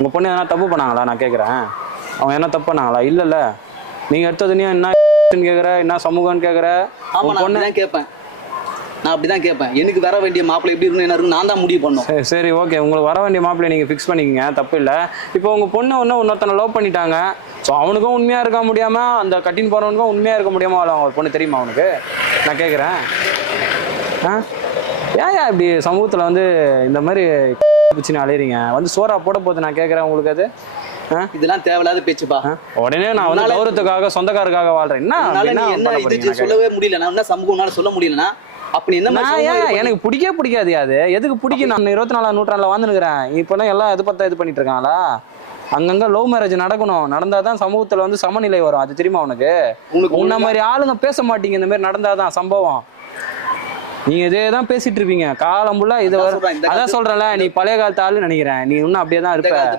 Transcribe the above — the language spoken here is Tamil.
உங்கள் பொண்ணு எதனா தப்பு பண்ணாங்களா நான் கேட்குறேன். அவங்க என்ன தப்பு பண்ணாங்களா? இல்லைல்ல. நீங்கள் எடுத்ததுனையும் என்ன கேட்குற, என்ன சமூகம்னு கேட்குற. ஆமா, நான் பொண்ணு தான் கேட்பேன். நான் அப்படிதான் கேட்பேன். எனக்கு வர வேண்டிய மாப்பிள்ளை எப்படி இருக்கணும், என்ன இருக்குன்னு நான் தான் முடிவு பண்ணோம். சரி ஓகே, உங்களுக்கு வர வேண்டிய மாப்பிள்ளை நீங்கள் ஃபிக்ஸ் பண்ணிக்கங்க, தப்பு இல்லை. இப்போ உங்கள் பொண்ணு இன்னொருத்தனை லவ் பண்ணிட்டாங்க. ஸோ அவனுக்கும் உண்மையாக இருக்க முடியாமல், அந்த கட்டின்னு போகிறவனுக்கும் உண்மையாக இருக்க முடியாமல் அவங்க பொண்ணு தெரியுமா அவனுக்கு? நான் கேட்குறேன். ஏன் இப்படி சமூகத்தில் இந்த மாதிரி பிடிச்சின்னு அலையிறீங்க? சோறா போட போகுது. நான் கேட்குறேன் உங்களுக்கு அது இதெல்லாம் தேவையில்லாத பேச்சுப்பா. உடனே நான் கௌரவத்துக்காக சொந்தக்காரருக்காக வாழ்றேன். என்ன சொல்லவே முடியல, நான் என்ன சமூகம் சொல்ல முடியலன்னா அப்படி என்ன எனக்கு பிடிக்காது. அது எதுக்கு பிடிக்கும்? நான் 24ஆம் நூற்றாண்டுல வாழ்ந்துருக்கிறேன். இப்பெல்லாம் எல்லாம் இது பண்ணிட்டு இருக்காங்களா? அங்கங்க லவ் மேரேஜ் நடக்கணும். நடந்தாதான் சமூகத்துல சமநிலை வரும். அது தெரியுமா உனக்கு? உன்ன மாதிரி ஆளுங்க பேச மாட்டீங்க. இந்த மாதிரி நடந்தாதான் சம்பவம். நீங்க இதேதான் பேசிட்டு இருப்பீங்க காலம் ஃபுல்லா. இது அதான் சொல்றேன்ல, நீ பழைய காலத்து ஆளு நினைக்கிறேன். நீ இன்னும் அப்படியே தான் இருப்ப.